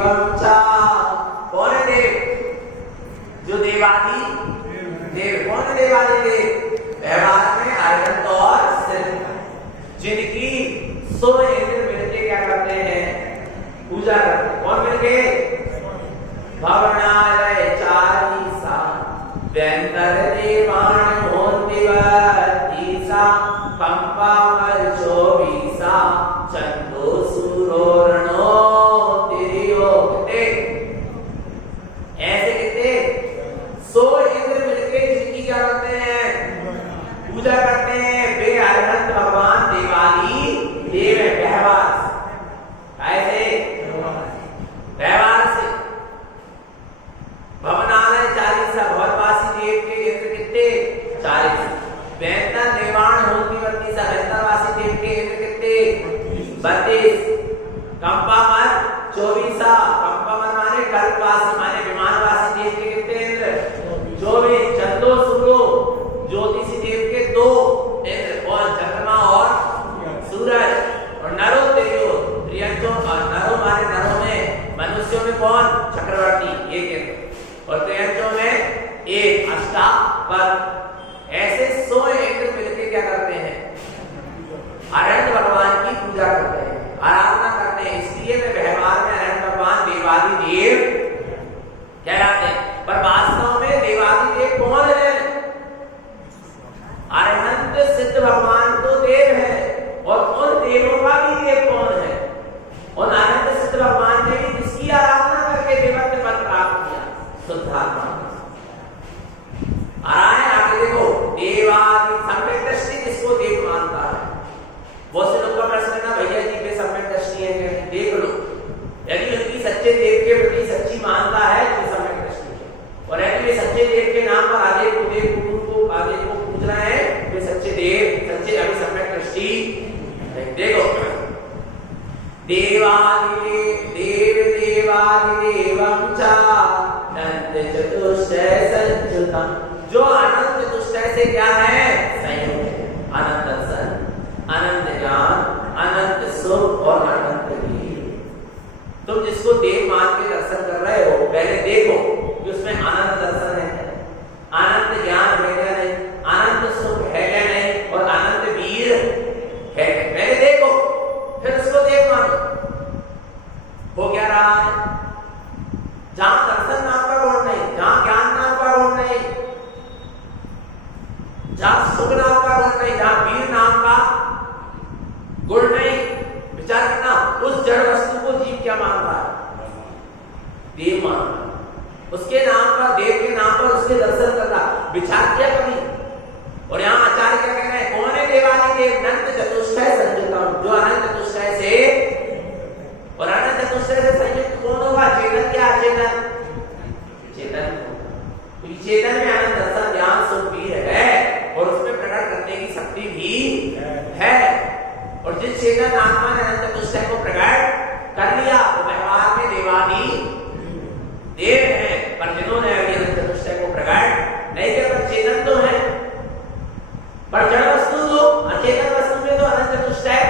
देवं च। कौन है देव? जो देवादि देव। कौन है देवादि देव? व्यवहार में अरहंत और सिद्ध, जिनकी 100 इंद्र मिलके क्या करते हैं? पूजा करते हैं। कौन मिलके? भवनालय चालीसा व्यंतर देवान होन्दिवतीसा पंपामर चौबीसा चंदो सूरो रणो तिरियो। कितने? ऐसे कितने? 100 इंद्र मिलके जिनकी क्या करते हैं? पूजा करते हैं। वे अरहंत भगवान देवादि देव है। व्यवहार ऐसे व्यवहार से भवनालय 40 भवनवासी देव के इंद्र कितने? 40। व्यंतर देवान होन्दिवती सा व्यंतरवासी देव के इंद्र कितने? 32। कंपामर 24। कंपामर माने कल्पवासी माने विमानवासी देव के कितने इंद्र? 24। चंदो सूरो ज्योतिषी देव के 2 इंद्र। कौन? चंद्रमा और सूरज। और नरो त्रियो त्रियंजो। नरो माने नरों में मनुष्यों में कौन? चक्रवर्ती 1 इंद्र। और त्रियंजो में 1 अष्टावक्र। ऐसे 100 इंद्र मिलके क्या करते हैं? अरहंत भगवान की पूजा करते हैं, आराधना करते हैं। इसलिए वे व्यवहार में अरहंत भगवान देवादि देव कहलाते हैं। पर वास्तव में देवादि देव कौन है? अरहंत सिद्ध भगवान तो देव है। और उन देवों का भी देव कौन है? उन अरहंत सिद्ध भगवान ने भी जिसकी आराधना करके देवत्व पद प्राप्त किया, शुद्धात्मा। आगे देखो, देवादि सम्यक दृष्टि किसको देव मानता है? वो से लोग का प्रश्न है ना, भैया जी वे सम्यक दृष्टि है क्या? देख लो, यदि उनकी सच्चे देव के प्रति सच्ची मानता है तो सम्यक दृष्टि है। और यदि वे सच्चे देव के नाम पर आधे को देव को आधे को पूज रहे हैं, वे सच्चे देव सच्चे अभी सम्यक दृष्टि। देखो, देवादि देव देवादि देवं च अनंत चतुष्टय संयुतम्। जो अनंत चतुष्टय से क्या है? संयुक्त है। अनंत दर्शन, अनंत ज्ञान, अनंत सुख और अनंत वीर। तुम जिसको देव मान के दर्शन कर रहे हो, पहले देखो कि उसमें अनंत दर्शन है, अनंत ज्ञान है क्या नहीं, अनंत सुख है क्या नहीं, और अनंत वीर है क्या। पहले देखो, फिर उसको देव मानो। हो क्या रहा है? जहां दर्शन नाम का गुण नहीं, जहां ज्ञान नाम का गुण नहीं, जहां सुख नाम का गुण नहीं, जहां वीर नाम का गुण नहीं, विचार करना, उस जड़ वस्तु को जीव क्या मान रहा है? देव मान रहा है। उसके नाम पर, देव के नाम पर उसके दर्शन कर रहा। विचार किया कभी? और यहाँ आचार्य क्या कह रहे हैं? कौन है देवादि देव? अनंत चतुष्टय संयुतम्। जो अनंत चतुष्टय से, और अनंत चतुष्टय से संयुक्त कौन होगा? चेतन क्या? चेतन चेतन। क्योंकि चेतन में अनंत दर्शन ज्ञान सुख वीर है और उसमें प्रकट करने की शक्ति भी है। और जिस चेतन आत्मा ने अनंत चतुष्टय को प्रकट कर लिया, वो व्यवहार में देवादि देव है। पर जिन्होंने अभी अनंत चतुष्टय को प्रकट नहीं किया, पर चेतन तो है, पर जड़ वस्तु तो, अचेतन वस्तु में तो अनंत चतुष्टय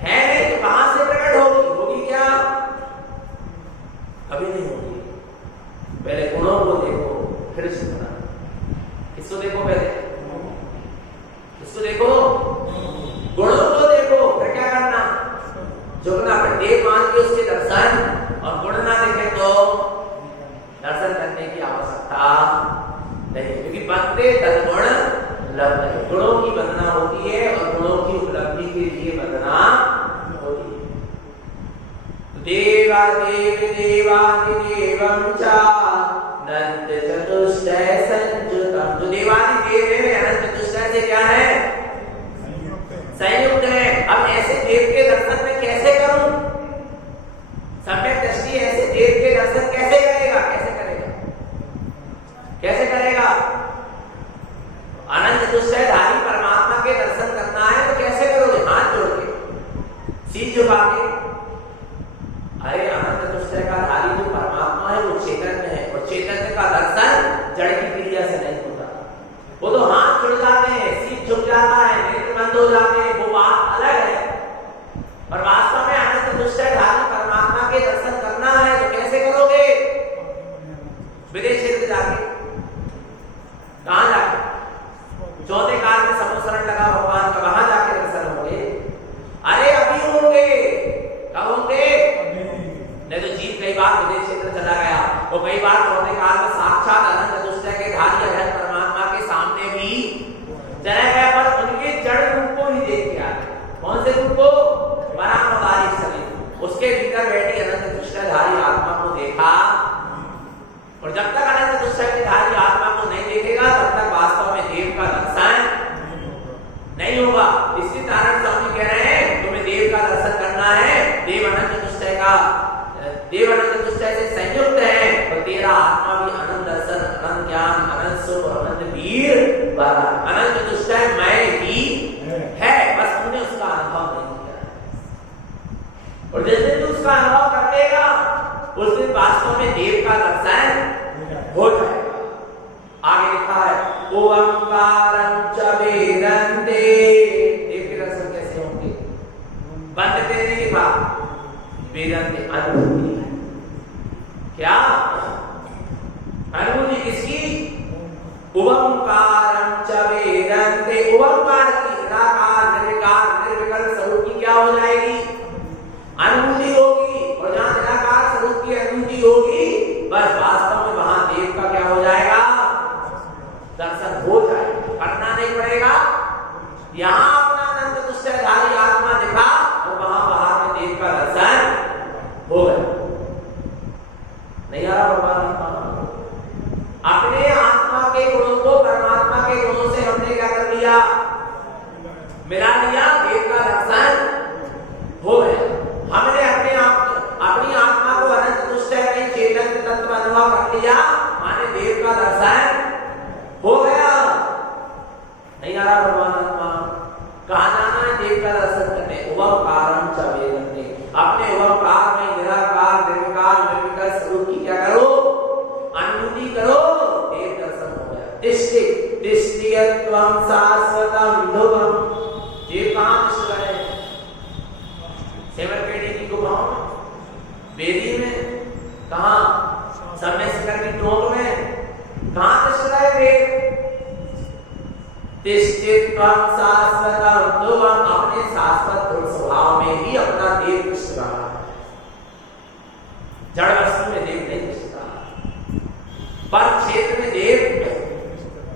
है नहीं, तो कहां से प्रकट होगी? होगी क्या? कभी नहीं होगी। पहले गुणों को देखो, फिर चिंतन। इसको देखो, पहले इसको देखो, गुणों को देखो, फिर क्या करना? झुकना। फिर देव मान के उसके दर्शन, और गुण ना देखे तो दर्शन करने की आवश्यकता नहीं, क्योंकि बनते तद्गुण लभते। गुणों की वंदना होती है और गुणों की उपलब्धि के लिए वंदना होती है। देवादेव देवादि देवं च अनंत चतुष्टय संयुतम्। जो देवादि देव है वे अनंत चतुष्टय से क्या है? संयुक्त है। अब ऐसे देव के दर्शन में कैसे करूं? सम्यक दृष्टि ऐसे देव के दर्शन कैसे करेगा? कैसे करेगा? कैसे करेगा? अनंत चतुष्टयधारी परमात्मा के दर्शन करना है तो कैसे करोगे? हाथ जोड़ के, सीध झुका के। अरे अनंत चतुष्टय का धारी जो परमात्मा है वो चैतन्य है, और चैतन्य का दर्शन जड़ की क्रिया से नहीं होता। वो तो हाथ जुड़ जाते हैं, सीध झुक जाता है, नेत्र बंद हो जाते हैं, वो बात अलग है। और वास्तव में अनंत चतुष्टयधारी परमात्मा के दर्शन करना है तो बार विदेश क्षेत्र चला गया, वो कई बार चौथे काल में साक्षात अनंत चतुष्टय के धारी अभय परमात्मा के सामने भी चला गया, पर उनके जड़ रूप को ही देख के आए। कौन से रूप को? परामदारी शरीर, उसके भीतर बैठी अनंत चतुष्टय धारी आत्मा को देखा। और जब तक अनंत चतुष्टय की धारी आत्मा को नहीं देखेगा तब तक वास्तव में देव का दर्शन नहीं होगा। इसी कारण स्वामी कह रहे हैं तुम्हें देव का दर्शन करना है, देव अनंत चतुष्टय से संयुक्त है, तो तेरा आत्मा भी अनंत दर्शन, अनंत ज्ञान, अनंत सुख और अनंत वीर वाला अनंत चतुष्टय मैं ही है, बस तूने उसका अनुभव नहीं किया। और जिस दिन तू उसका अनुभव कर लेगा उस दिन वास्तव में देव का दर्शन हो जाएगा। आगे लिखा है ओंकारं च वेदन्ते, देव के दर्शन कैसे होंगे? बंद करने के बाद वेदन्ते अनुभूति, क्या अनुभूति किसकी? ओंकारं च वेदन्ते, ओंकार की निराकार निर्विकार निर्विकल्प स्वरूप की क्या हो जाएगी? अनुभूति होगी। और जहां निराकार स्वरूप की अनुभूति होगी बस वास्तव में वहां देव का क्या हो जाएगा? दर्शन हो जाएगा, करना नहीं पड़ेगा। यहां अपना अनंत चतुष्टयधारी आत्मा दिखा और वहां बाहर में देव का दर्शन हो गया। नहीं आ रहा भगवान? अपने आत्मा के गुणों को परमात्मा के गुणों से हमने क्या कर लिया? मिला लिया, देव का दर्शन हो गया। हमने अपनी आत्मा को अनंत चतुष्टय में चेतन तत्व अनुभव कर लिया, माने देव का दर्शन हो गया। नहीं आ रहा भगवान आत्मा? कहां जाना है देव का दर्शन करने? ओंकारं च वेदन्ते, अपने ओंकार में निराकार निर्विकार निर्विकल्प स्वरूप की क्या करो? अनुभूति करो, देव दर्शन हो गया। तिष्ठि तिष्ठियत्वं शाश्वतं ध्रुवम्, देव कहां तिष्ठ रहे? सेवरखेड़ी की गुफाओं में, बेदी में, कहां? सम्मेशकर की टोक में, कहां तिष्ठ रहे देव? तिष्ठित्वं शाश्वतं ध्रुवम्, अपने शाश्वत ध्रुव स्वभाव में ही अपना देव तिष्ठ रहा है। जड़ वस्तु में देव नहीं तिष्ठता, पर क्षेत्र में देव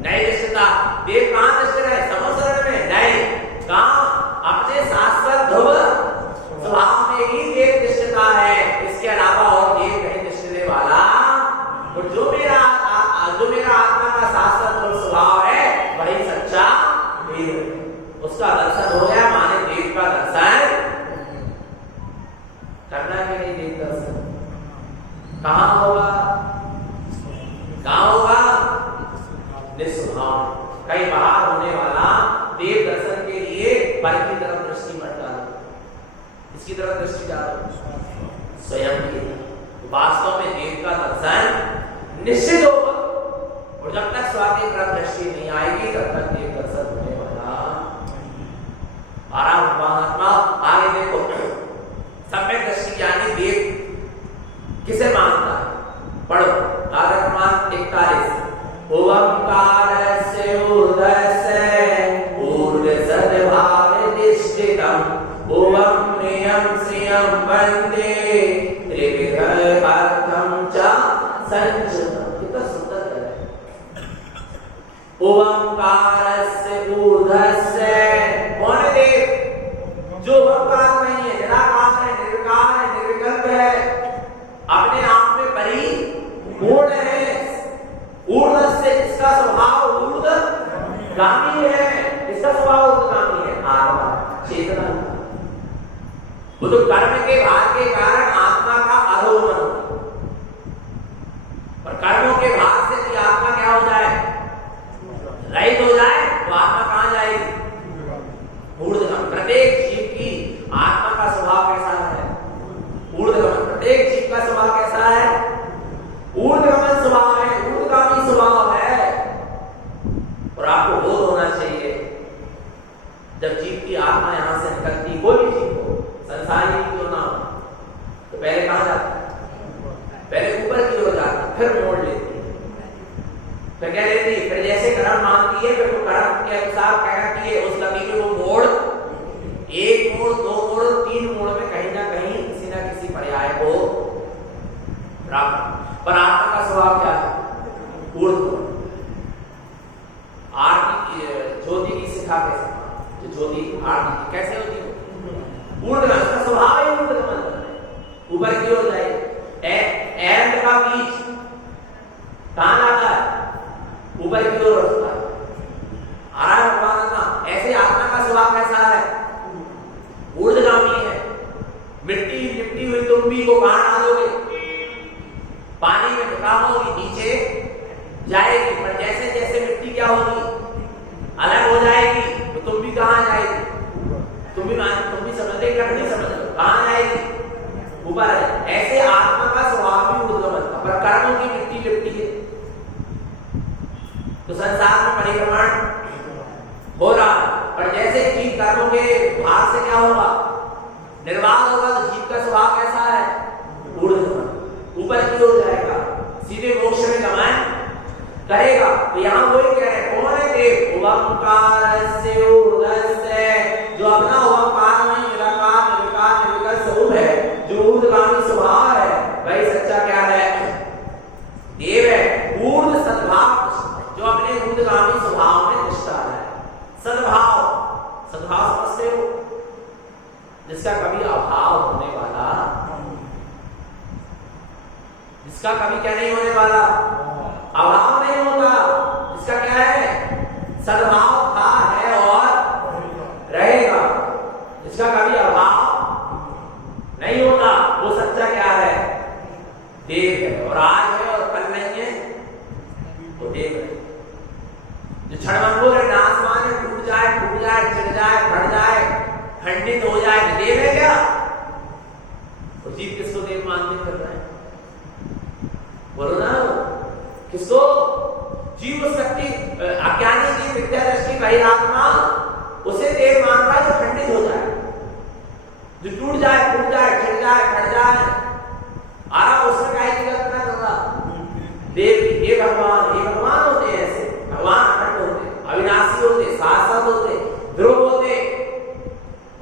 नहीं तिष्ठता। देव कहां तिष्ठ रहे? समुद्र में नहीं, कहां? अपने शाश्वत ध्रुव स्वभाव में ही देव तिष्ठता है। इसके अलावा और देव कहीं तिष्ठने वाला, और जो मेरा आत्मा का शाश्वत ध्रुव स्वभाव है वही सच्चा देव है। उसका दर्शन हो गया, माने देव का दर्शन करना है कि नहीं? देव दर्शन कहां होगा? कहां होगा? निस्वभाव, कहीं बाहर होने वाला देव दर्शन के लिए पर की तरफ दृष्टि मत डालो। इसकी तरफ दृष्टि डालो स्वयं की। वास्तव में देव का दर्शन निश्चित होगा, और जब तक स्वाति तरफ दृष्टि नहीं आएगी तब तक देव दर्शन होने वाला। आराम महात्मा आगे देखो, सम्यक दृष्टि यानी देव किसे मानता है? पढ़ो आगे प्रमाण 41। ओंकारस्य ऊर्ध्वस्य ऊर्ध्वसद्भावनिष्ठितम् ओम प्रियं श्रियं वन्दे त्रिविधर्थं च संचितम्। कितना सुंदर है। ओंकारस्य ऊर्ध्वस्य, कौन है देव? जो ओंकार नहीं है, निराकार है, निर्विकार है, निर्विकल्प है, अपने आप में परिपूर्ण है। ऊर्ध्वस्य, इसका स्वभाव ऊर्ध्वगामी है, इसका स्वभाव ऊर्ध्वगामी है। आत्मा चेतना, वो तो कर्म के भाग के कारण आत्मा का आरोहण, और कर्मों के भाग से भी आत्मा क्या हो जाए? रहित हो जाए, तो आत्मा कहां जाएगी? ऊर्ध्वगमन। प्रत्येक जीव की आत्मा का स्वभाव कैसा है? ऊर्ध्वगमन। प्रत्येक जीव का स्वभाव कैसा है? ऊर्ध्वगमन स्वभाव है, ऊर्ध्वगामी स्वभाव है। और आपको बोध होना चाहिए, जब जीव की आत्मा यहां से निकलती, कोई भी जीव हो, संसारी क्यों ना हो, तो पहले कहां जाती? पहले ऊपर की ओर जाती, फिर मोड़ लेती, फिर क्या लेती? फिर जैसे कर्म मानती है, फिर वो कर्म के अनुसार क्या करती है? उस गति में वो मोड़, एक मोड़, दो मोड़, तीन मोड़ में कहीं ना कहीं किसी ना किसी पर्याय को पर आत्मा का स्वभाव क्या है? ऊर्ध्वगमन। आरती ज्योति की शिखा कैसे, जो ज्योति आरती कैसे होती है? ऊर्ध्वगमन, उसका स्वभाव ही ऊर्ध्वगमन, ऊपर की ओर जाए। एंड का बीज कहां आता है? ऊपर की ओर उठता है। भगवान का ऐसे आत्मा का स्वभाव कैसा है? ऊर्ध्वगामी है। मिट्टी लिपटी हुई तुम्बी को कहां डालोगे? पानी में ढका होगी, नीचे जाएगी, पर जैसे जैसे मिट्टी क्या होगी? अलग हो जाएगी, तो तुम्बी कहां जाएगी? तुम्बी समझ रहे, लकड़ी समझ लो, कहां जाएगी? ऊपर है। ऐसे आत्मा का स्वभाव भी ऊर्ध्वगमन का, पर कर्मों की मिट्टी लिपटी है, तो संसार में परिक्रमण हो रहा है। पर जैसे जीव कर्मों के भाग से क्या होगा? निर्वाह होगा, तो जीव का स्वभाव कैसा है? ऊर्ध्वगमन, ऊपर की ओर जाएगा, सीधे मोक्ष में गमन करेगा। तो यहाँ वही कह रहे हैं, कौन है देव? ओंकारस्य ऊर्ध्वस्य, जो अपना ओंकारमय निराकार निर्विकार निर्विकल्प स्वरूप है, जो ऊर्ध्वगामी स्वभाव है, वही सच्चा क्या है? देव है। ऊर्ध्व सद्भाव, जो अपने ऊर्ध्वगामी स्वभाव में निष्ठा है। सद्भाव, सद्भाव समझते हो? जिसका कभी अभाव होने वाला, जिसका कभी क्या नहीं होने वाला? अभाव नहीं होता। जिसका क्या है? सद्भाव था, है और रहेगा। जिसका कभी अभाव नहीं होता, वो सच्चा क्या है? देव है। और आज है और कल नहीं है, तो देव है। जो क्षणभंगुर है, नासमान है, टूट जाए, चिढ़ जाए, फट जाए, खंडित हो जाए, तो देव है क्या? और जीव किसको देव मानते कर रहे हैं? बोलो ना, किसको? जीव शक्ति अज्ञानी की विद्या दृष्टि बहिरात्मा उसे देव मान रहा है, जो खंडित हो जाए, जो टूट जाए, फूट जाए, छिड़ जाए, फट जाए, उसमें काहे की गलत ना कर रहा? देव, ये भगवान होते हैं। ऐसे भगवान अखंड होते, अविनाशी होते, शाश्वत होते, ध्रुव होते,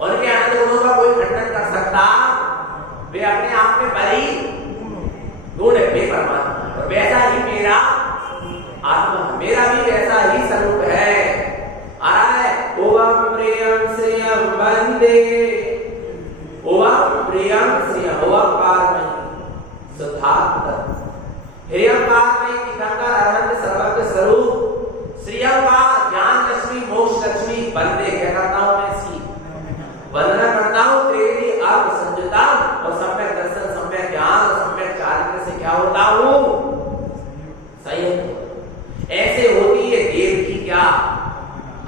उनके अनंत गुणों का कोई खंडन कर सकता? वे अपने आप में बड़ी गुण है, वे परमात्मा। और वैसा ही मेरा आत्मा, मेरा भी वैसा ही स्वरूप है। आ रहा है, ओम प्रियम श्रियम वंदे, ओम प्रियम श्रियम, ओम कारमय सुधार्थ, हेयम कारमय दिखंकर अनंत सर्वज्ञ स्वरूप, श्रियम का ज्ञान लक्ष्मी, मोक्ष लक्ष्मी, वंदे क्या करता हूं मैं? इसकी वंदना करता हूं। तेरी अर्थ संजता और सम्यक दर्शन, सम्यक ज्ञान और सम्यक चारित्र से क्या होता हूं? संयत। ऐसे होती है देव की क्या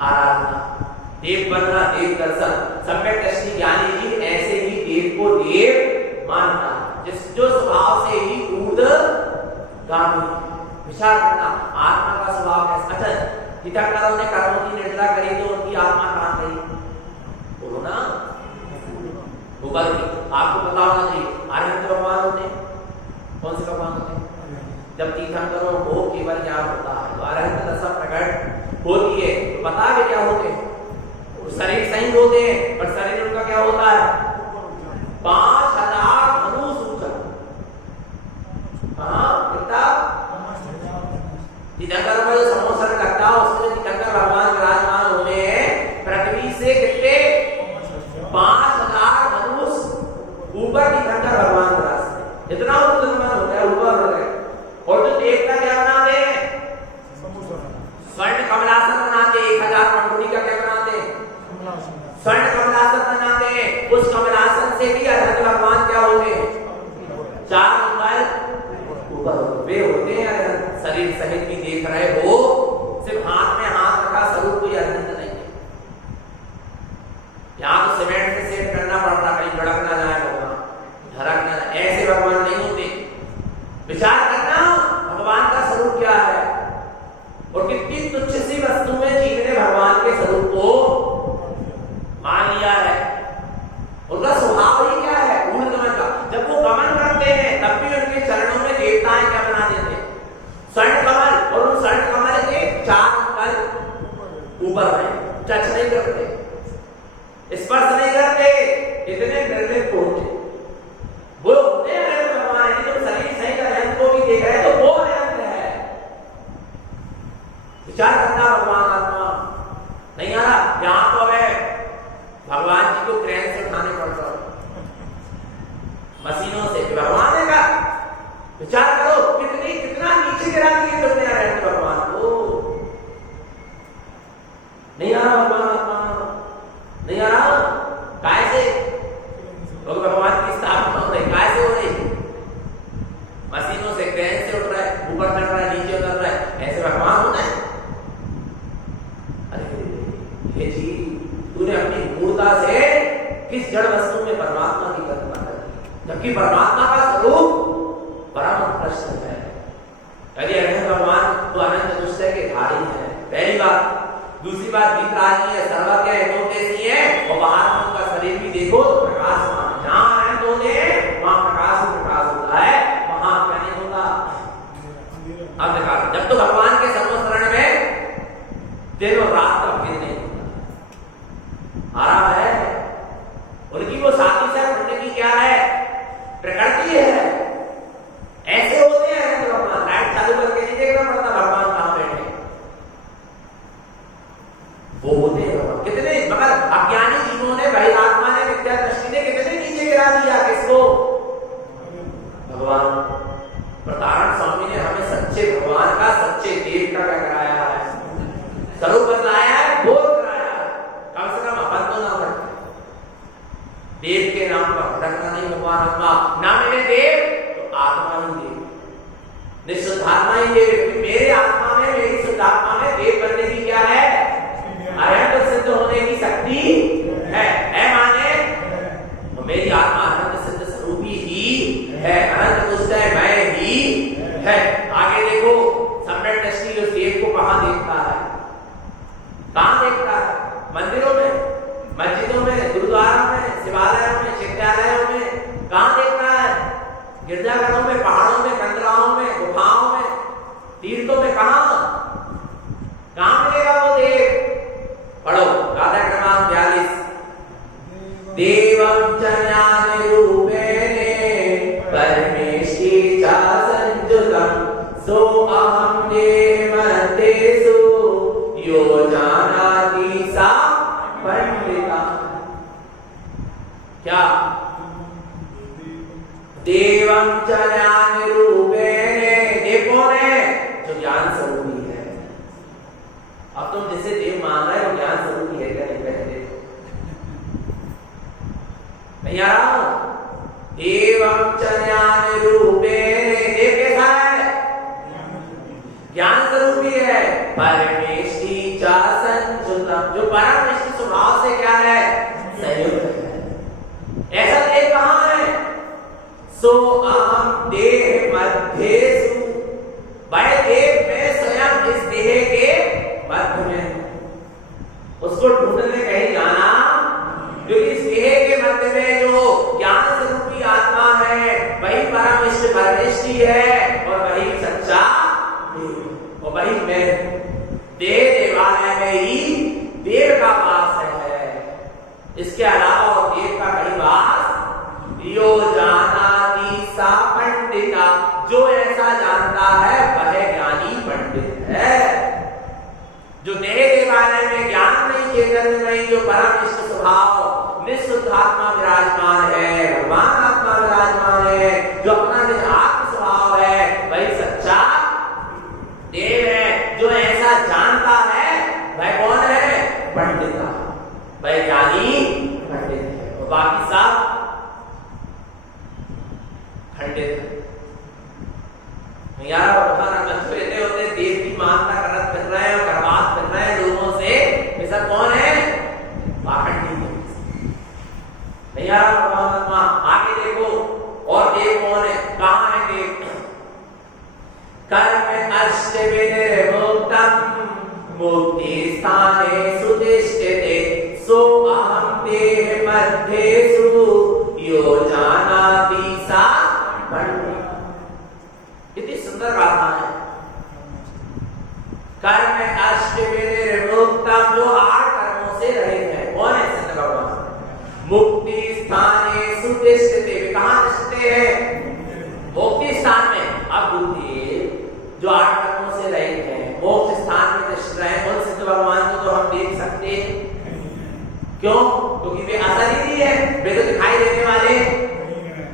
आराधना, देव बनना, देव दर्शन। सम्यक दृष्टि ज्ञानी जी ऐसे ही देव को देव मानता, जिस जो स्वभाव से ही ऊर्ध्वगामी। विचार करना, आत्मा का स्वभाव कैसा? अच्छा, तीर्थंकरों ने कर्मों की निर्जला करी तो उनकी आत्मा कहां गई? बोलो ना, ऊपर की। आपको पता होना चाहिए, अरहंत भगवान होते हैं। कौन से भगवान होते हैं? जब तीर्थंकरों को केवल ज्ञान होता है, तो अरहंत दशा प्रकट होती है, तो पता है क्या होते हैं? शरीर सही होते हैं, पर शरीर उनका क्या होता है? 5000 धनु सूचक। कितना? तीर्थंकरों में जो समोसर लगता है, उसमें तीर्थंकर भगवान विराजमान होते हैं। पृथ्वी से कितने? 5000 धनुष ऊपर तीर्थंकर भगवान विराजते। इतना ऊर्ध्वगमन होता है, ऊपर हो गए। और जो देवता क्या बनाते हैं? स्वर्ण कमलासन बनाते। 1000 पंखुड़ी का क्या बनाते हैं? स्वर्ण कमलासन बनाते हैं। उस कमलासन से भी अरहंत भगवान क्या होते हैं? 4 अंगल ऊपर वे होते हैं अरहंत। शरीर सहित भी देख रहे हो, सिर्फ हाथ में हाथ रखा स्वरूप कोई अरहंत नहीं है। यहाँ तो सीमेंट से सेट करना पड़ता, कहीं भड़क ना जाए भगवान, धड़क ना जाए, ऐसे भगवान नहीं होते। विचार करना, भगवान का स्वरूप क्या है, और कितनी तुच्छ सी वस्तु में जीव ने भगवान के स्वरूप को मान लिया है। उनका स्वभाव ही क्या है? ऊर्ध्वगमन का। जब वो गमन करते हैं, तब भी उनके चरणों में देवताएं क्या बना देते हैं? स्वर्ण कमल। और उन स्वर्ण कमल के 4 अंगल ऊपर है, टच नहीं करते, स्पर्श नहीं करते, इतने निर्मित होते। वो होते हैं भगवान, जो शरीर सही का सर्वव्यापी है, सर्वज्ञ है, हितोपदेशी है, और बाहर में उनका शरीर भी देखो तो प्रकाशमान, जहां आनंद होते वहां प्रकाश ही प्रकाश होता है, वहां क्या नहीं होता अंधकार। जब तो भगवान के सर्वशरण में दिन और रात का भेद नहीं होता, आराम है उनकी। वो साथी से उनकी क्या है, प्रकृति है। ऐसे होते हैं भगवान, लाइट चालू करके नहीं देखना पड़ता भगवान कहां बैठे, वो होते हैं भगवान। कितने मगर अज्ञानी जीवों ने, भाई आत्मा ने, विद्या दृष्टि ने कितने नीचे गिरा दिया किसको, भगवान। प्रतारण स्वामी ने हमें सच्चे भगवान का, सच्चे देव का क्या कराया है, स्वरूप बतलाया है, बोध कराया है। कम से कम अपन तो ना भटके, देव के नाम पर भटकना नहीं। भगवान आत्मा ना मिले देव तो आत्मा ही देव, निःशुद्ध आत्मा ही देव। क्योंकि मेरे आत्मा में, मेरी शुद्ध आत्मा में देव बनने की क्या है, अनंत सिद्ध होने की शक्ति है माने तो मेरी आत्मा अनंत सिद्ध स्वरूपी ही है, अनंत तुष्ट है, मैं ही है। आगे देखो सम्यक दृष्टि उस देव को कहां देखता है, कहां देखता है, मंदिरों में, मस्जिदों में, गुरुद्वारा में, शिवालयों में, चिकित्सालयों में, कहां देखता है, गिरजाघरों में, पहाड़ों में, कंदराओं में, गुफाओं में, तीर्थों में, कहां मिलेगा वो देव। पढ़ो गाथा क्रमांक 42। देवं च ज्ञान रूपेणे परमेष्टि च संजुतं सो अहं देवतेषु यो जानाति सा पंडिता। क्या देवं च ज्ञान रूपेणे, देव कौन है, जो ज्ञान स्वरूपी है। अब तुम जिसे देव मान रहे हो वो ज्ञान स्वरूपी है क्या, नहीं पहले देखो, नहीं आ रहा हूं। एवं च ज्ञान रूपेण, देव कैसा है, ज्ञान स्वरूपी है। परमेष्टि च संयुतम्, जो परमेष्टि स्वभाव से क्या है, संयुक्त है। ऐसा देव कहां है, सो अहम देह मध्येषु, भाई देव में स्वयं इस देह के मध्य में, उसको ढूंढने कहीं जाना, क्योंकि इस देह के मध्य में जो ज्ञान स्वरूपी आत्मा है वही परम इष्ट परमेष्टि है, और वही सच्चा देव, और वही मैं। देव देवालय में ही देव का वास है, इसके अलावा और देव का कहीं वास। यो जानाति सा पंडिता, जो ऐसा जानता है वह ज्ञानी पंडित है। जो देह देवालय में ज्ञान नहीं, चेतन नहीं, जो परम इष्ट स्वभाव निःशुद्ध आत्मा विराजमान है, भगवान आत्मा विराजमान है, जो अपना निज आत्म स्वभाव है वही सच्चा देव है। जो ऐसा जानता है वह कौन है, पंडिता, वह ज्ञानी पंडित है, और बाकी सब खंडित। यार बच्चे होते देव की मानता करत फिर रहे हैं, बर्बाद कर रहे हैं लोगों से, ऐसा कौन है, पाखंडी है। नहीं यार परमात्मा, आगे देखो और देव कौन है, कहां है देव। कर्म अष्ट विनिर्मुक्तम् मुक्ति स्थाने सुतिष्ठते सो अहं देह मध्येषु यो जानाति सा पंडिता। इतनी सुंदर गाथा है। कर्म अष्ट विनिर्मुक्तम्, जो 8 कर्मों से रहित है, कौन है, सत्य भगवान। मुक्ति स्थाने सुतिष्ठते, कहां तिष्ठते हैं, मुक्ति स्थान में। अब बुद्धि जो 8 कर्मों से रहित है, मोक्ष स्थान में तिष्ठ रहे हैं, उन सिद्ध भगवान को तो हम देख सकते हैं। क्यों, क्योंकि वे अशरीरी है, वे तो दिखाई देने वाले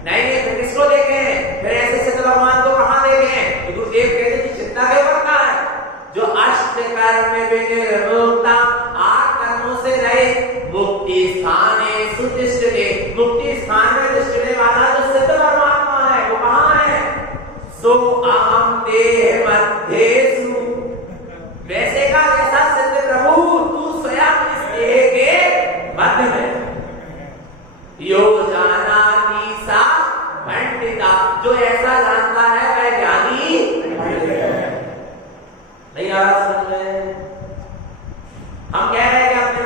नहीं है, फिर किसको देखें, फिर ऐसे सिद्ध भगवान को कहां देखें। तो गुरुदेव कहते हैं चिंता क्यों करता है, जो अष्ट कर्म विनिर्मुक्तम्, 8 कर्मों से रहित, मुक्ति स्थाने सुतिष्ठते, मुक्ति स्थान में तिष्ठने वाला जो सिद्ध परमात्मा है वो कहां है, सो अहं देह मध्येषु, वैसे का जैसा सिद्ध प्रभु तू स्वयं इस देह के मध्य में। यो जानाति सा पंडिता, जो ऐसा जानता है वह ज्ञानी पंडित है। नहीं आ रहा समझ में, हम कह रहे हैं कि अपने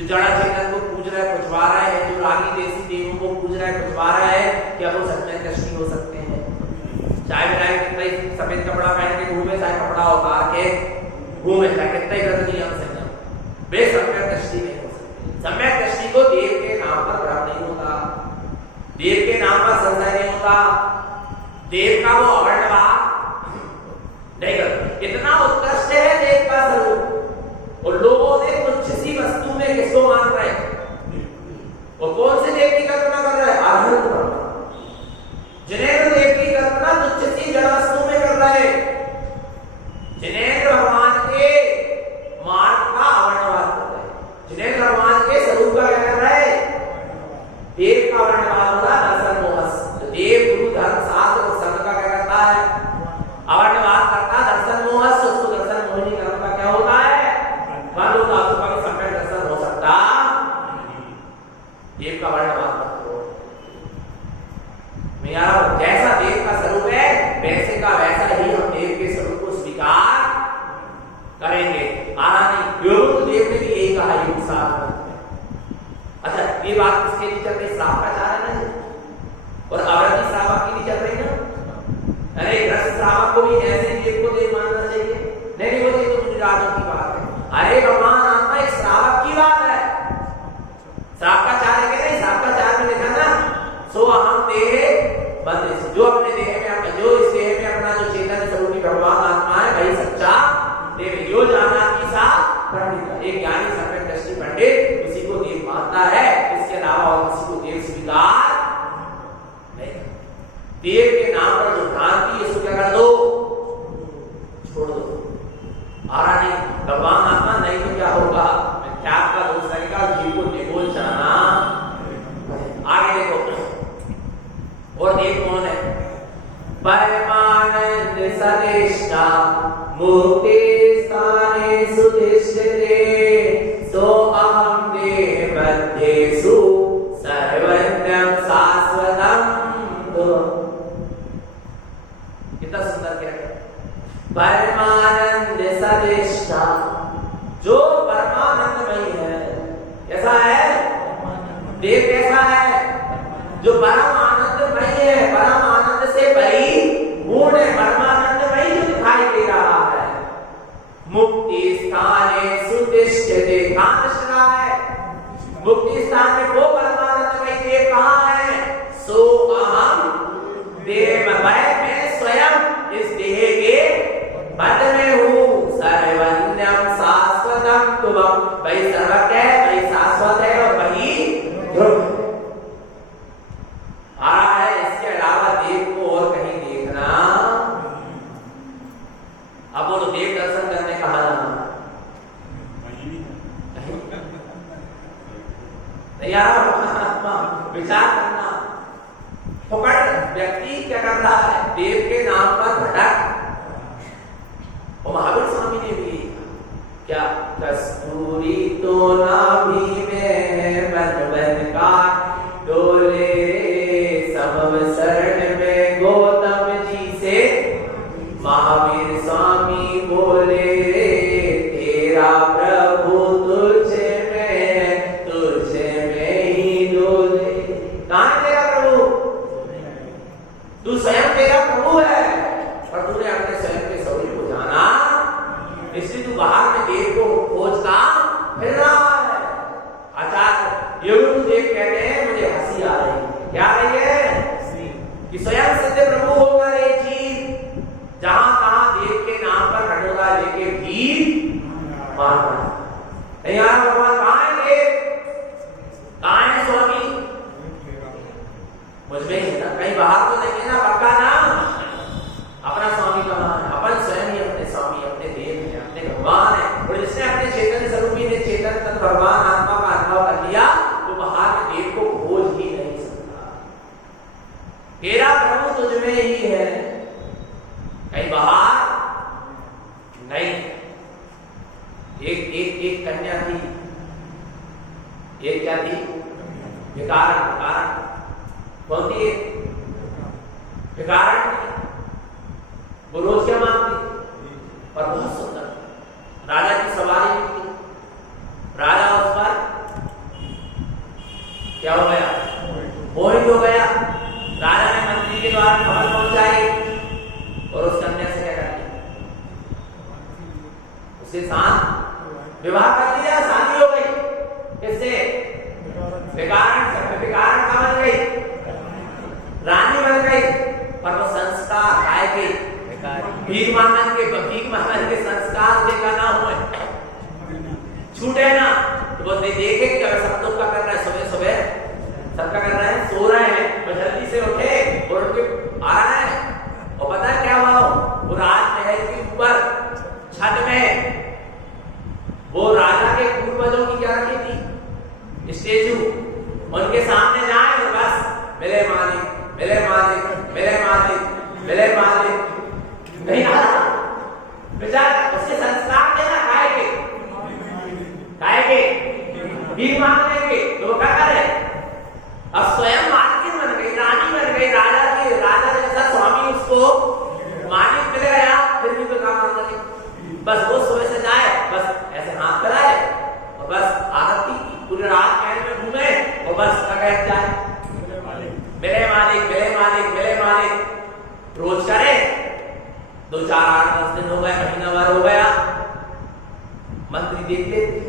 जो जड़ा चेतन को पूज रहा है, पुजवा रहा है, जो रागी देसी देवों को पूज रहा है, पुजवा रहा है, क्या वो सच में दृष्टि हो सकते हैं? चाहे विराय कितना ही सफेद कपड़ा पहन के घूमे, चाहे कपड़ा उतार के घूमे, चाहे कितना ही व्रत नियम संयम, वे सम्यक दृष्टि नहीं हो सकते। सम्यक दृष्टि को देव के नाम पर भ्रम नहीं होता, देव के नाम पर संशय नहीं होता, देव का वो अवर्णवाद नहीं करता। इतना उत्कृष्ट है देव का स्वरूप, और लोगों ने तुच्छ सी वस्तु में किसको मान रहे हैं? और कौन से देव की कल्पना कर रहा है? आधुनिक ब्रह्मा। जिनेंद्र देव की कल्पना तुच्छ सी जड़ वस्तु में कर रहे हैं। जिनेंद्र भगवान के मार्ग का अवर्णवाद कर रहे हैं। जिनेंद्र भगवान के स्वरूप का क्या कर रहे हैं? देव का अवर्णवाद होता है दर्शन मोहस। देव गुरु धर्म शास्त्र और संघ का क्या करता है? अवर्णवाद करता है, दर्शन मोहस। उसको दर्शन मोहिनी कर्म का क्या होता है? बंद होता है, उसका भी सम्यक दर्शन हो सकता। देव का अवर्णवाद मत करो। मेरा जैसा देव का स्वरूप है वैसे का वैसा ही हम देव के स्वरूप को स्वीकार करेंगे। आरानी योग देव ने भी यही कहा योग साथ में। अच्छा, ये बात किसके लिए चल रही? श्राप का चाह है ना, और अवरती श्रावक की नहीं चल रही ना। अरे ग्रस्त श्रावक को भी ऐसे देव को देव मानना चाहिए? नहीं, वो तो मुझे राजों की बात है। अरे भगवान आत्मा एक श्रावक की बात है। श्राप का चाह है नहीं? श्राप का चाह में लिखा ना, सो हम देह बंदिश, जो अपने देह में अपना, जो इस देह में अपना जो चेतन स्वरूप भगवान आत्मा है वही सच्चा देव। यो जाना की सा पंडित, एक ज्ञानी सम्यक दृष्टि पंडित उसी को देव मानता है, इसके अलावा और किसी को देव स्वीकार नहीं। देव के नाम पर जो भ्रांति है इसको क्या कर दो? छोड़ दो। आरा नहीं, भगवान आत्मा नहीं तो क्या होगा? मिथ्यात्व का दोष लगेगा, जीव को निर्बोध जाना। आगे देखो, और देव कौन है? परमानंद सदेष्टा मुक्ति स्थाने सुधिष्ठिते, सो अहं देह मध्येषु सर्वज्ञं शाश्वतं। कितना सुंदर क्या है? परमानंद सदेष्टा, जो परमानंदमयी है। कैसा है देव? कैसा है? जो परम आनंदमयी है, परम आनंद से परिपूर्ण है, परमानंदमयी जो दिखाई दे रहा है। मुक्ति स्थाने सुतिष्ठते, कहां निष्ठ रहा है? मुक्ति स्थान में वो परमानंदमयी देव कहां है? सो अहम देव, मैं स्वयं इस देह के बंध में हूं। सर्वज्ञं शाश्वतं तुभं, वही सर्वज्ञ है, वही शाश्वत है और वही ध्रुव आ रहा है। इसके अलावा देव को और कहीं देखना। अब वो तो देव दर्शन करने कहा जाना तैयार आत्मा विचार करना। फुकट व्यक्ति क्या कर रहा है? देव के नाम पर भटक। और महावीर स्वामी ने भी क्या? कस्तूरी तो नाभि में बन बन का डोले, समव शरण में गौतम जी से महावीर स्वामी बोले, तेरा प्रभु तुझे में ही डोले। कहां है तेरा प्रभु? तू स्वयं तेरा प्रभु है, और तूने अपने स्वयं के स्वरूप को जाना, इसलिए तू बाहर में देव को खोजता फिर रहा है। आचार्य योग देव कहते हैं, मुझे हंसी आ रही है। क्या आ रही है? कि स्वयं सिद्ध प्रभु होकर एक जीव जहां कहां देव के नाम पर खटोला लेके भी मारता है। नहीं यार, भगवान कहां है? देव कहां है? स्वामी मुझमें ही ना, कहीं बाहर तो नहीं है ना, पक्का ना। अपना स्वामी कहां है? अपन स्वयं ही अपने स्वामी, अपने देव है, अपने भगवान है। और जिसने अपने चेतन स्वरूपी ने चेतन तत्व भगवान आत्मा का अनुभव कर लिया, तो बाहर में देव को खोज ही नहीं सकता। तेरा प्रभु तुझ में ही है, कहीं बाहर नहीं। एक कन्या थी, एक क्या थी? विकारन। कौन थी? विकारन। वो रोज क्या मांगती? और बहुत सुंदर राजा की सवारी थी। राजा उस पर विवाह कर दिया, शादी हो गई, किससे? विकारण से। विकारण का बन गई, रानी बन गई, पर वो संस्कार आए के भीख मांगन के संस्कार देखा ना हुए, छूटे ना, तो वो देखे कि अगर सब लोग का कर रहा है, सुबह सुबह सबका कर रहा है, सो रहे हैं, तो जल्दी से उठे और उनके आ रहा है। और पता है क्या हुआ? वो राजमहल के ऊपर छत में वो राजा के पूर्वजों की क्या रखी थी? स्टेचू। उनके सामने जाए और बस मिले मालिक, मिले मालिक, मिले मालिक, मिले मालिक, नहीं आ रहा बेचारा। उसके संस्कार देना खाएंगे, खाएंगे, भीख मांग लेंगे, तो क्या करे? अब स्वयं मालकिन बन गई, रानी बन गई, राजा जैसा स्वामी उसको मालिक मिल गया, फिर भी तो काम मांग रही। बस वो सुबह से जाए, बस ऐसे हाथ कराए और बस आरती की, पूरी रात महल में घूमे और बस कह जाए मिले मालिक, मिले मालिक, मिले मालिक, रोज करे। 2, 4, 8, 10 दिन हो गए, महीना भर हो गया, मंत्री देख लेते,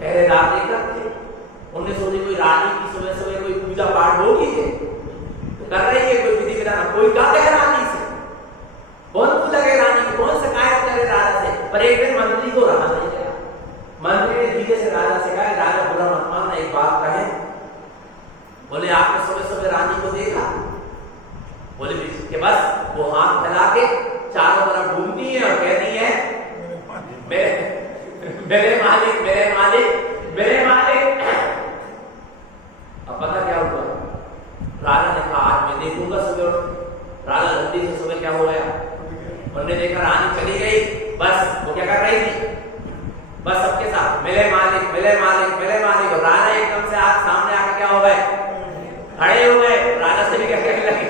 पहरेदार देख रखते, उन्हें सोचे कोई रानी की सुबह सुबह कोई पूजा पाठ होगी तो कर रही है, कोई विधि विधान, कोई क्या कहे रानी से, कौन पूजा करे रानी की, कौन शिकायत करे राजा से। पर एक दिन मंत्री को रहा नहीं गया, मंत्री ने धीरे से राजा से कहा, राजा बुरा मत मानना, एक बात कहे। बोले आपने सुबह सुबह रानी को देखा? बोले कि बस वो हाथ फैला के चारों तरफ घूमती है और कहती है मेरे मालिक, मेरे मालिक, मेरे मालिक। अब पता क्या हुआ? राजा ने कहा आज मैं देखूंगा सुबह उठ। राजा जल्दी से सुबह क्या हो गया, उन्होंने देखा रानी चली गई, बस वो क्या कर रही थी? बस सबके साथ मिले मालिक, मिले मालिक, मिले मालिक। और राजा एकदम से आज सामने आकर क्या हो गए? खड़े हो गए। राजा से भी क्या कहने लगे?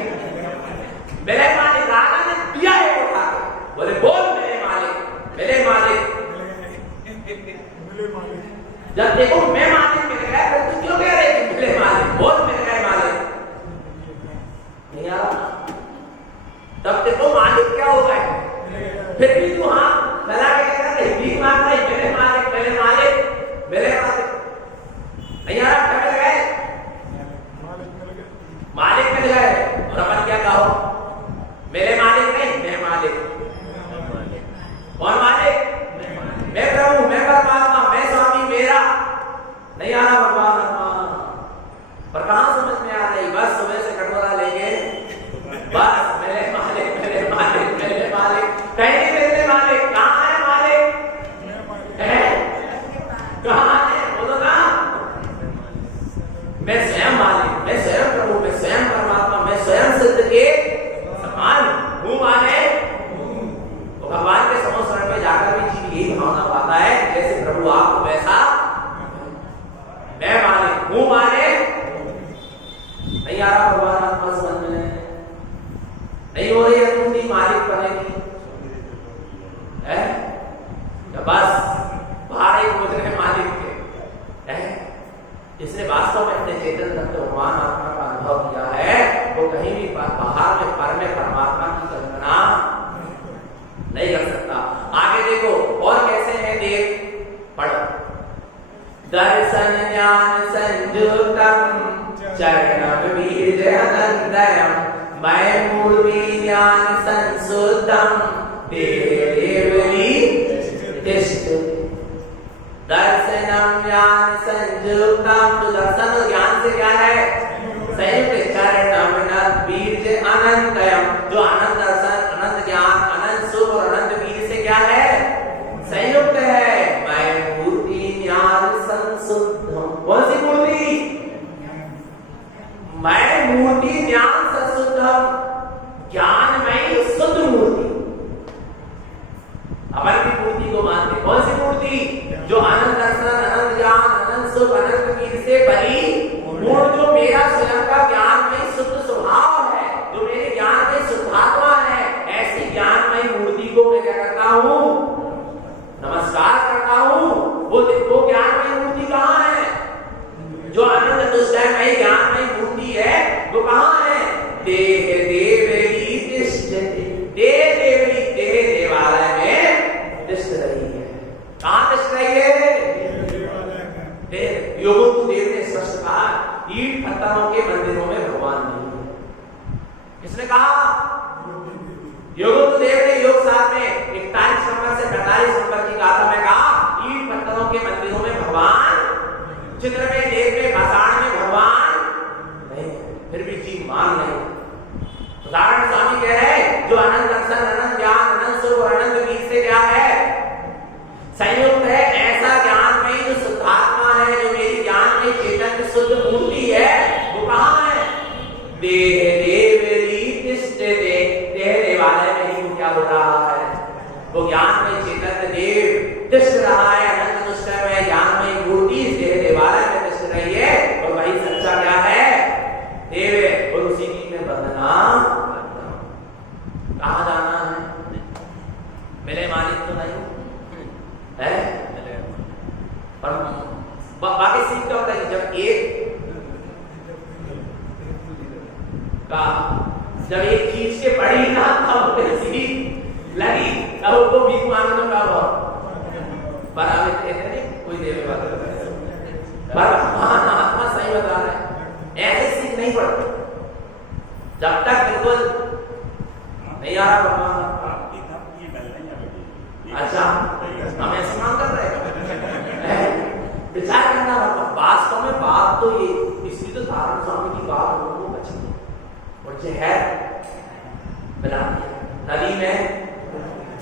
मिले मालिक। राजा ने दिया है उठा के, बोले बोल मेरे मालिक, मिले मालिक, जब देखो मैं मालिक मिल गया, फिर तू क्यों कह रहे थे मिले मालिक? बोल मिल गए मालिक, नहीं आ रहा। तब देखो मालिक क्या हो गए, फिर भी तू हाँ लगा के कह रहे भीख मांग रहे, मिले मालिक, मिले मालिक, मिले मालिक, नहीं आ रहा। क्या मिल गए? मालिक मिल गए। और अपन क्या कहो? मेरे मालिक नहीं, मैं मालिक। कौन मालिक? मैं प्रभु, मैं परमात्मा, मैं स्वामी, मेरा नहीं आ रहा भगवान। पर कहां समझ में आ रही? बस सुबह से कटोरा लेके बस मेरे मालिक, मेरे मालिक, मेरे मालिक, कहीं नहीं मिलते मालिक। कहां है मालिक? कहां है? बोलो ना। मैं स्वयं मालिक, मैं स्वयं प्रभु, मैं स्वयं परमात्मा, मैं स्वयं सिद्ध के समान हूं माने। तो भगवान के समोसरण में जाकर भी जीव यही भावना पाता है, जैसे प्रभु आप वैसा मैं मालिक हूं माने। नहीं आ रहा भगवान आत्मा समझ में, नहीं हो रही है तुमने मालिक बनेगी है या बस बाहर ही खोज रहे मालिक के है। इसने वास्तव में अपने चेतन तत्व भगवान आत्मा का अनुभव किया है, वो कहीं भी बाहर में पर में परमात्मा की कल्पना नहीं कर सकता। आगे देखो और कैसे है, देख पढ़ो। दर्शन ज्ञान संयुक्तम चरणम बीज अनंतयम मय मूर्ति ज्ञान संसुद्धम देवली तिष्ठति। दर्शनम ज्ञान संयुक्तम, तो दर्शन और ज्ञान से क्या है? संयुक्त। चरणम बीज अनंतयम, जो अनंत दर्शन, अनंत ज्ञान, अनंत सुख और अनंत बीज से क्या है? संयुक्त है। मैं मूर्ति ज्ञान संशुद्धम। कौन सी मूर्ति? मैं मूर्ति ज्ञान संशुद्धम, ज्ञानमयी शुद्ध मूर्ति। अपन की मूर्ति को मानते। कौन सी मूर्ति? जो अनंत दर्शन, अनंत ज्ञान, अनंत सुख, अनंत बीज से भरी मूर्ति, जो मेरा स्वयं का ज्ञानमयी शुद्ध स्वभाव है, जो मेरे ज्ञान में शुद्धात्मा है, ऐसी ज्ञानमयी मूर्ति को मैं क्या करता हूँ? नमस्कार करता हूँ। वो ज्ञानमयी मूर्ति कहाँ है? जो अनंत तुष्टमयी ज्ञानमयी मूर्ति है, वो कहाँ है? देह देवली तिष्ठति। देह देवली, देह देवालय में तिष्ठ रही है। कहां दृष्टि रही है? योगो तो देव ने स्पष्ट कहा ईट पत्थरों के मंदिरों में भगवान नहीं है। किसने कहा? योगो तो देव ने योग साथ में 41 नंबर से 45 नंबर की गाथा में कहा ईट पत्थरों के मंदिरों में भगवान, चित्र में, देव में, भाषण में भगवान नहीं, फिर भी जीव मान नहीं। उदाहरण स्वामी कह रहे जो अनंत दर्शन, अनंत ज्ञान, अनंत सुख और अनंत बीज से क्या है? संयुक्त है। ऐसा ज्ञान में जो शुद्धात्मा है, जो मेरी ज्ञान में चेतन शुद्ध मूर्ति है, वो कहाँ है? देह देवरी तिष्ठते, देह देवालय में ही वो क्या हो रहा है? वो ज्ञान में चेतन देव तिष्ठ रहा है, अनंत तुष्ट में ज्ञान में मूर्ति देह देवालय में तिष्ठ रही है। और वही सच्चा क्या है? देव है। और उसी की मैं वंदना करता हूं। कहाँ जाना है? मेरे मालिक तो नहीं है, पर बाकी सीख क्या होता है कि जब एक चीज के पड़ी ना तब सीख लगी, तब उसको भीख मांगने का पर हमें कहते नहीं कोई देवे बात पर आत्मा सही बता रहा है, ऐसे सीख नहीं पड़ती जब तक बिल्कुल नहीं आ रहा भगवान। अच्छा हम ऐसे मांग कर रहे विचार करना वास्तव में बात तो ये, इसलिए तो धारण स्वामी की बात लोगों को बची और जहर बना दिया नदी में।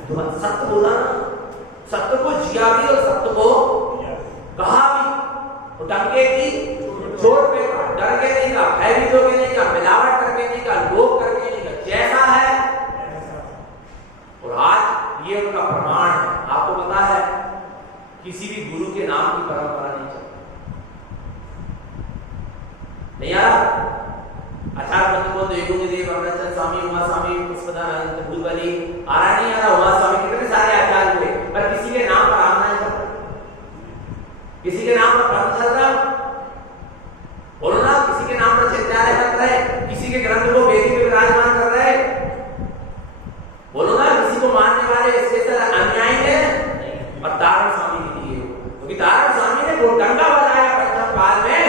तो सत्य बोला ना, सत्य को जिया भी और सत्य को कहा भी, और डंके की चोट पे डर के नहीं का, भय भी तो नहीं का, मिलावट करके नहीं का, लोभ करके नहीं का, जैसा है। और आज ये उनका प्रमाण है। आपको पता है किसी भी गुरु के नाम की परंपरा नहीं चलती, नहीं यार। आचार्य को देवों के देव अरुणाचल स्वामी, उमा स्वामी, पुष्पदानंद, भूलबली आ रहा नहीं आ रहा, उमा स्वामी, कितने सारे आचार्य हुए, पर किसी के नाम पर आना नहीं चल रहा, किसी के नाम पर कर्म चल रहा। बोलो ना, किसी के नाम पर चिंताएं कर रहे, किसी के ग्रंथ को वेदी पे विराजमान कर रहे। बोलो ना, किसी को मानने वाले इसके तरह अन्यायी है। और धारण स्वामी के लिए, क्योंकि धारण स्वामी ने वो डंका बजाया पंचम काल में।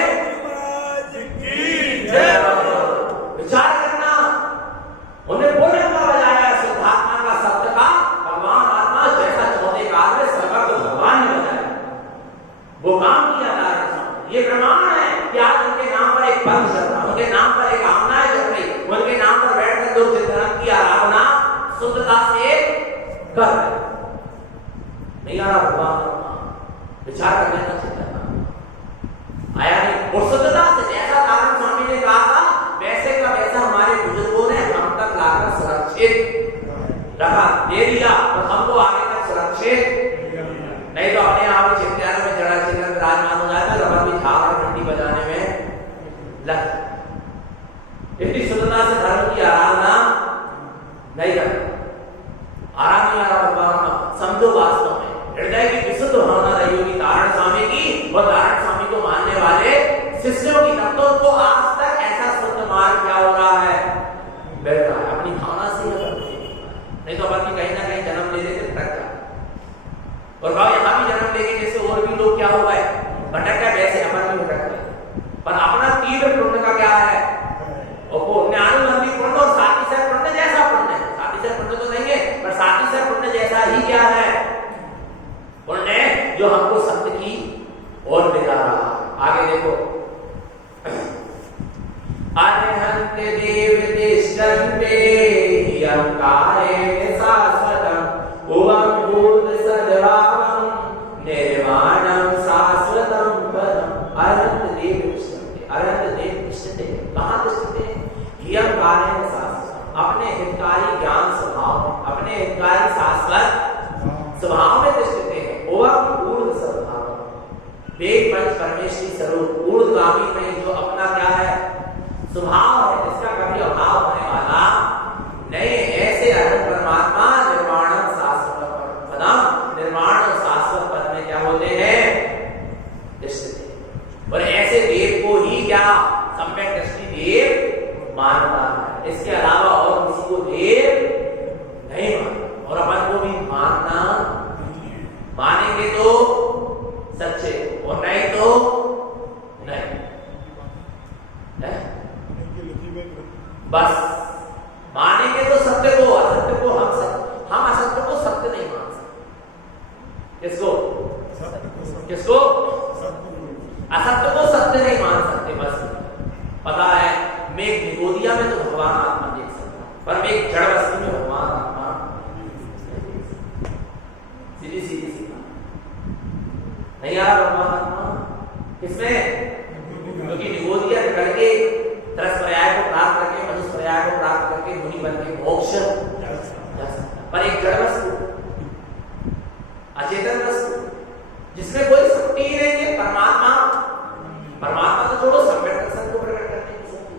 विचार करना, उन्हें वो डंका बजाया शुद्धात्मा का, शब्द का, भगवान आत्मा जैसा चौथे काल में सर्वज्ञ भगवान ने बजाया, वो काम किया धारण स्वामी। ये प्रमाण है कि आज उनके नाम पर एक पंथ चल रहा, उनके नाम पर एक कामनाएं चल रही, उनके नाम पर बैठकर लोग चिंतन की आराधना शुद्धता से कर रहे। नहीं आ रहा भगवान, विचार करने का चिंतन आया नहीं। और शुद्धता से जैसा धारण स्वामी ने कहा था, वैसे का वैसा हमारे बुजुर्गों ने हम तक लाकर सुरक्षित रखा, दे दिया, और हमको आगे तक सुरक्षित नहीं तो अपने आप ही चिंतन में जड़ा चिंतन विराजमान हो जाता, रबर की झाड़ और घंटी बजाने में लग। इतनी शुद्धता से धर्म की आराधना नहीं करता, आराम नहीं आ रहा भगवान। समझो वास्तव में हृदय की विशुद्ध भावना रही होगी धारण स्वामी की, और धारण स्वामी को मानने वाले शिष्यों की, तब तो उनको आज तक ऐसा शुद्ध मार्ग क्या हो रहा है, बैठ रहा है अपनी भावना से। नहीं तो अपन कहीं ना कहीं जन्म ले लेते भटक जाए, और भाव यहाँ भी जन्म लेके जैसे और भी लोग क्या हो गए भटक गए, वैसे अपन भी भटक गए। पर अपना तीव्र पुण्य का क्या है, और पुण्यानुबंधी पुण्य और साथी से पुण्य जैसा पुण्य, साथी से पुण्य तो नहीं है, पर साथी से पुण्य जैसा ही क्या है पुण्य, जो हमको सत्य की ओर ले जा रहा। आगे देखो, अरहंत देव तिष्ठन्ते यंकारे शाश्वतम् ओम भूत सद्भावम् निर्वाणं शाश्वतं पदम्। अरहंत देव तिष्ठन्ते, अरहंत देव तिष्ठते, कहाँ तिष्ठते? यंकारे शाश्वतम्, अपने हितकारी ज्ञान स्वभाव में, अपने हितकारी शाश्वत स्वभाव में तिष्ठते हैं। ओम ऊर्ध्व सद्भावम्, वेद पंच परमेश्वरी स्वरूप ऊर्ध्वगामी में जो अपना क्या है स्वभाव है, जिसका कभी अभाव होने वाला नहीं, ऐसे अनंत परमात्मा निर्वाणम शाश्वत पदम, निर्वाण और शाश्वत पद में क्या होते हैं, दृष्टि। और ऐसे देव को ही क्या सम्यक दृष्टि देव मानता है, इसके अलावा और किसी को देव नहीं मानता। और अपन को भी मानना माने मानेंगे तो सच्चे और नहीं तो नहीं। बस मानेंगे तो सत्य को, असत्य को हम असत्य को सत्य नहीं मान सकते। किसको असत्य को सत्य नहीं मान सकते। बस पता है मेघ निगोदिया में तो भगवान आत्मा देख सकता, पर मेघ जड़ वस्तु में भगवान आत्मा सीधी सीधी सीधा नहीं यार। भगवान आत्मा किसमें? क्योंकि निगोदिया निकल के तरस पर्याय को प्राप्त करके, मनुष्य पर्याय को प्राप्त करके मुनि बन के मोक्ष जा सकता। पर एक जड़ वस्तु, अचेतन वस्तु जिसमें कोई शक्ति ही नहीं है, परमात्मा तो छोड़ो, संवेद दर्शन को प्रकट करने की शक्ति।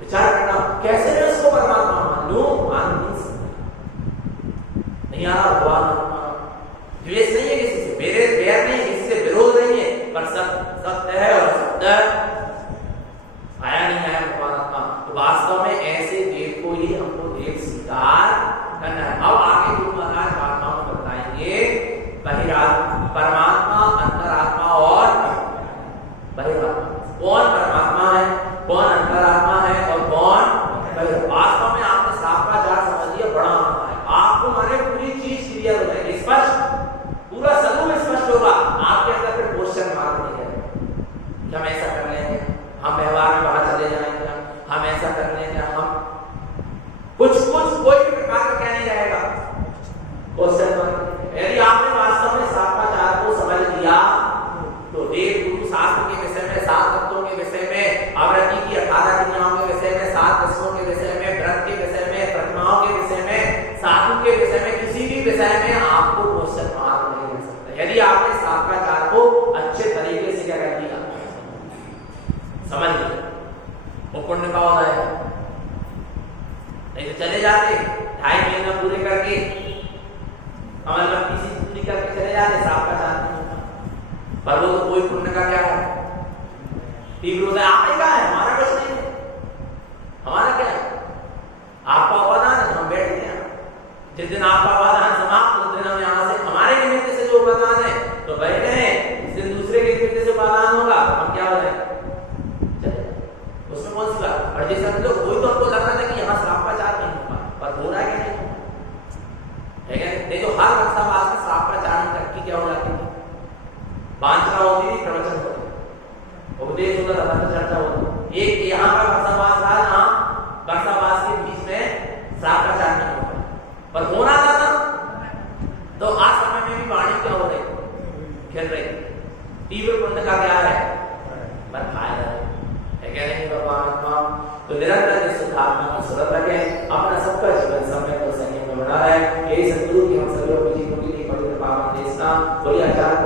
विचार करना कैसे मैं उसको परमात्मा मान लूं? मान नहीं सकता। नहीं यार भगवान आत्मा द्वेष नहीं है किसी से, मेरे बैर नहीं है किसी से, विरोध नहीं है, पर सत्य है और सत्य आया नहीं आया भगवान आत्मा। तो वास्तव में ऐसे वेद को ही हमको देख स्वीकार करना है। अब आगे जो महाराज आत्माओं को बताएंगे, परमात्मा, अंतरात्मा और बहिरात्मा। कौन परमात्मा है, कौन अंतरात्मा है और कौन बहिरात्मा। वास्तव में आपने साक्षात्कार समझ लिया, बड़ा होता है आपको, माने पूरी चीज क्लियर हो जाएगी, स्पष्ट, पूरा स्वरूप स्पष्ट होगा। आपके अंदर फिर क्वेश्चन मार्क नहीं है, हम ऐसा कर लेंगे, हम व्यवहार में बाहर चले जाएंगे, हम ऐसा कर लेंगे, हम कुछ कोई भी प्रकार का क्या नहीं रहेगा, क्वेश्चन मार्क। यदि आपने वास्तव में साक्षात्कार को समझ लिया तो देव गुरु शास्त्र के विषय में, 7 तत्वों के विषय में, आवृत्ति की 18 क्रियाओं के विषय में, 7 दशकों के विषय में, व्रत के विषय में, प्रतिमाओं के विषय में, साधु के विषय में, किसी भी विषय में आपको क्वेश्चन मार्क नहीं मिल सकता। यदि आपने साक्षात्कार को अच्छे तरीके से क्या कर लिया, समझ लिया, वो पुण्य का होता है। नहीं तो चले जाते 2.5 महीना पूरे करके, अमल किसी पूरी करके चले जाते, साक्षात्कार नहीं होता। पर वो तो कोई पुण्य का क्या है, तीव्र होता है। आप ही का है, हमारा कुछ नहीं है। हमारा क्या है? आपका उपादान है, हम बैठते हैं। जिस दिन आपका उपादान समाप्त, उस दिन हम यहाँ से, हमारे निमित्त से जो उपादान है तो बैठे हैं, जिस दिन दूसरे के निमित्त से उपादान होगा हम क्या हो जाएंगे, उसमें कौन सी बात। और जैसा तो कोई तो हमको लग रहा था कि यहाँ साक्षात्कार नहीं होगा, पर हो रहा है कि नहीं होगा, नहीं तो हर वर्षावास में साक्षात्कार तक की क्या हो जाती है, वांछना होती थी, प्रवचन होते, उपदेश होता था, चर्चा होती। एक यहाँ का वर्षावास था जहाँ वर्षावास के बीच में साक्षात्कार नहीं होता, पर होना था ना। तो आज समय में भी वाणी क्या हो रही, खेल रही, तीव्र पुण्य का क्या है, पर फायदा है क्या नहीं भगवान। तो निरंतर इस आत्मा की सुरत रखें, अपना सबका जीवन समय तो संयम में बना है। यही सद्गुरु की हम सभी को जीवन की बड़ी कृपा देना, बड़ी आचार्य